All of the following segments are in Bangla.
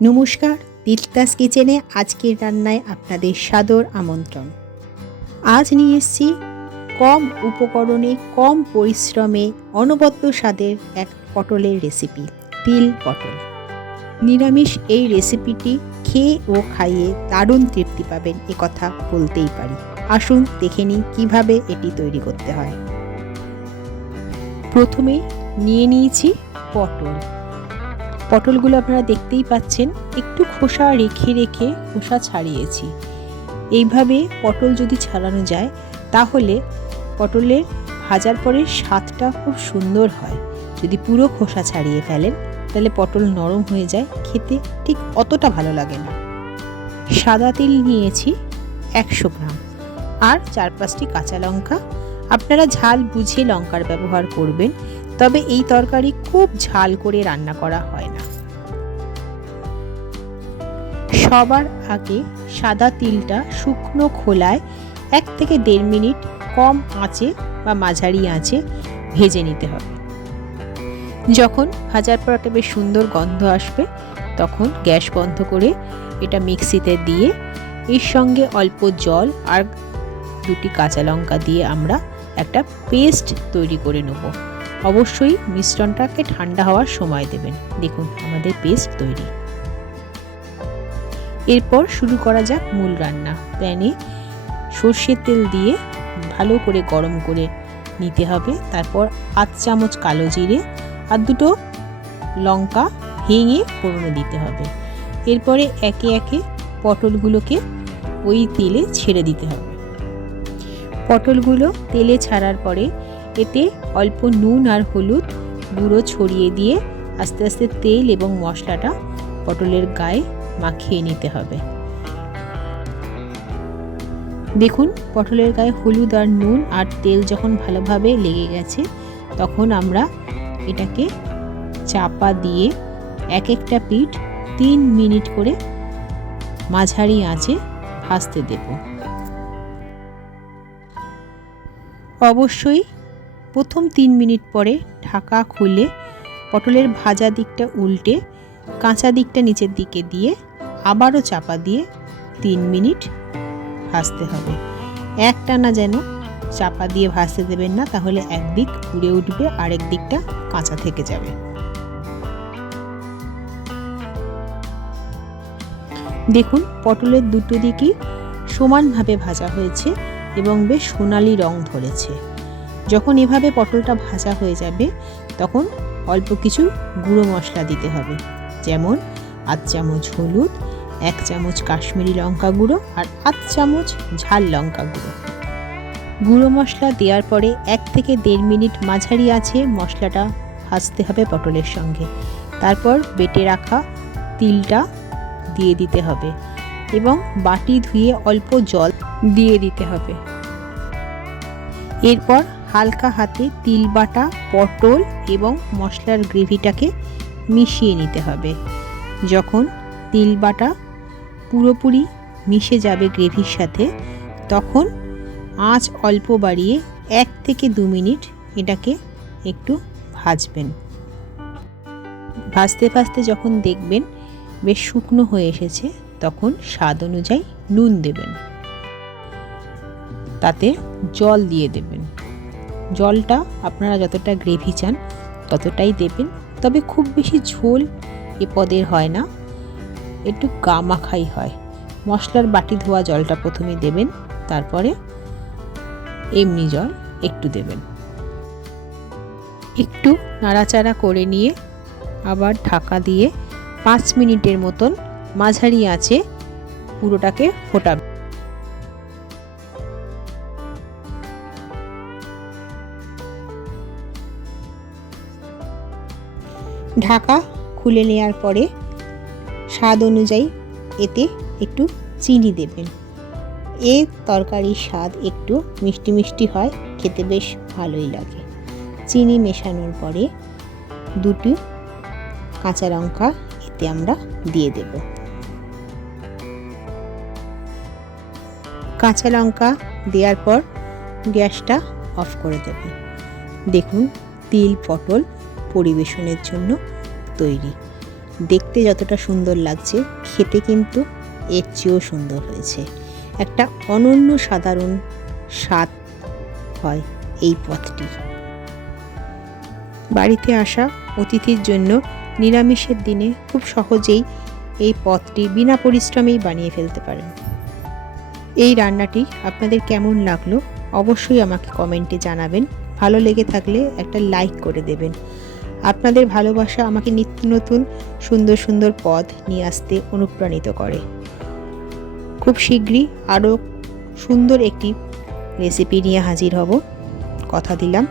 নমস্কার, তিলতাস কিচেনে আজকের রান্নায় আপনাদের সাদর আমন্ত্রণ। আজ নিয়ে এসেছি কম উপকরণে কম পরিশ্রমে অনবদ্য স্বাদের এক পটলের রেসিপি, তিল পটল। নিরামিষ এই রেসিপিটি খেয়ে ও খাইয়ে দারুণ তৃপ্তি পাবেন, একথা বলতেই পারি। আসুন দেখে নিই কীভাবে এটি তৈরি করতে হয়। প্রথমে নিয়ে নিয়েছি পটল। পটলগুলো আপনারা দেখতেই পাচ্ছেন, একটু খোসা রেখে রেখে খোসা ছাড়িয়েছি। এইভাবে পটল যদি ছাড়ানো যায় তাহলে পটলের ভাজার পরে স্বাদটা খুব সুন্দর হয়। যদি পুরো খোসা ছাড়িয়ে ফেলেন তাহলে পটল নরম হয়ে যায়, খেতে ঠিক অতটা ভালো লাগে না। সাদা তিল নিয়েছি 100 গ্রাম, আর 4-5টি কাঁচা লঙ্কা। আপনারা ঝাল বুঝে লঙ্কার ব্যবহার করবেন, তবে এই তরকারি খুব ঝাল করে রান্না করা হয় না। সবার আগে সাদা তিলটা শুকনো খোলায় 1 থেকে 1.5 মিনিট কম আঁচে বা মাঝারি আঁচে ভেজে নিতে হবে। যখন ভাজার পর একটা বেশ সুন্দর গন্ধ আসবে তখন গ্যাস বন্ধ করে এটা মিক্সিতে দিয়ে এর সঙ্গে অল্প জল আর 2টি কাঁচা লঙ্কা দিয়ে আমরা একটা পেস্ট তৈরি করে নেব। অবশ্যই মিশ্রণটাকে ঠান্ডা হওয়ার সময় দেবেন। দেখুন আমাদের পেস্ট তৈরি। এরপর শুরু করা যাক মূল রান্না। প্যানে সর্ষের তেল দিয়ে ভালো করে গরম করে নিতে হবে। তারপর 8 চামচ কালো জিরে আর 2টো লঙ্কা ভেঙে ফোড়নে দিতে হবে। এরপরে একে একে পটলগুলোকে ওই তেলে ছেড়ে দিতে হবে। পটলগুলো তেলে ছাড়ার পরে এতে অল্প নুন আর হলুদ গুঁড়ো ছড়িয়ে দিয়ে আস্তে আস্তে তেল এবং মশলাটা পটলের গায়ে মাখিয়ে নিতে হবে। দেখুন পটলের গায়ে হলুদ আর নুন আর তেল যখন ভালোভাবে লেগে গেছে তখন আমরা এটাকে চাপা দিয়ে এক একটা পিঠ 3 মিনিট করে মাঝারি আঁচে ভাজতে দেব। অবশ্যই প্রথম 3 মিনিট পরে ঢাকা খুলে পটলের ভাজা দিকটা উল্টে কাঁচা দিকটা নিচের দিকে দিয়ে আবারও চাপা দিয়ে 3 মিনিট ভাজতে হবে। একটানা যেন চাপা দিয়ে ভাজতে দেবেন না, তাহলে একদিক পুড়ে উঠবে আর একদিকটা কাঁচা থেকে যাবে। দেখুন পটলের দুটো দিকই সমানভাবে ভাজা হয়েছে এবং বেশ সোনালি রং ধরেছে। যখন এভাবে পটলটা ভাজা হয়ে যাবে তখন অল্প কিছু গুঁড়ো মশলা দিতে হবে, যেমন 8 চামচ হলুদ, 1 চামচ কাশ্মীরি লঙ্কা গুঁড়ো আর 8 চামচ ঝাল লঙ্কা গুঁড়ো। গুঁড়ো মশলা দেওয়ার পরে 1 থেকে 1.5 মিনিট মাঝারি আঁচে মশলাটা ভাজতে হবে পটলের সঙ্গে। তারপর বেটে রাখা তিলটা দিয়ে দিতে হবে এবং বাটি ধুয়ে অল্প জল দিয়ে দিতে হবে। এরপর হালকা হাতে তিল বাটা, পটল এবং মশলার গ্রেভিটাকে মিশিয়ে নিতে হবে। যখন তিল বাটা পুরোপুরি মিশে যাবে গ্রেভির সাথে তখন আঁচ অল্প বাড়িয়ে 1 থেকে 2 মিনিট এটাকে একটু ভাজবেন। ভাজতে ভাজতে যখন দেখবেন বেশ শুকনো হয়ে এসেছে তখন স্বাদ অনুযায়ী নুন দেবেন, তাতে জল দিয়ে দেবেন। জলটা আপনারা যতটা গ্রেভি চান ততটাই দেবেন, তবে খুব বেশি ঝোল এ পদের হয় না, একটু গামাখাই হয়। মশলার বাটি ধোয়া জলটা প্রথমে দেবেন, তারপরে এমনি জল একটু দেবেন। একটু নাড়াচাড়া করে নিয়ে আবার ঢাকা দিয়ে 5 মিনিটের মতন মাঝারি আঁচে পুরোটাকে ফোটাবেন। ঢাকা খুলে নেওয়ার পরে স্বাদ অনুযায়ী এতে একটু চিনি দেবেন। এই তরকারির স্বাদ একটু মিষ্টি মিষ্টি হয়, খেতে বেশ ভালোই লাগে। চিনি মেশানোর পরে 2টি কাঁচা লঙ্কা এতে আমরা দিয়ে দেব। কাঁচা লঙ্কা দেওয়ার পর গ্যাসটা অফ করে দেবেন। দেখুন তিল পটল পরিবেশনের জন্য তৈরি। দেখতে যতটা সুন্দর লাগছে, খেতে কিন্তু এর চেয়েও সুন্দর হয়েছে। একটা অনন্য সাধারণ স্বাদ হয় এই পদটি। বাড়িতে আসা অতিথির জন্য নিরামিষের দিনে খুব সহজেই এই পদটি বিনা পরিশ্রমেই বানিয়ে ফেলতে পারেন। এই রান্নাটি আপনাদের কেমন লাগলো অবশ্যই আমাকে কমেন্টে জানাবেন। ভালো লেগে থাকলে একটা লাইক করে দেবেন। আপনাদের ভালোবাসা আমাকে নিত্য নতুন সুন্দর সুন্দর পদ নিয়ে আসতে অনুপ্রাণিত করে। খুব শীঘ্রই আরও সুন্দর একটি রেসিপি নিয়ে হাজির হব, কথা দিলাম।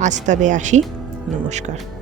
আজ তবে আসি, নমস্কার।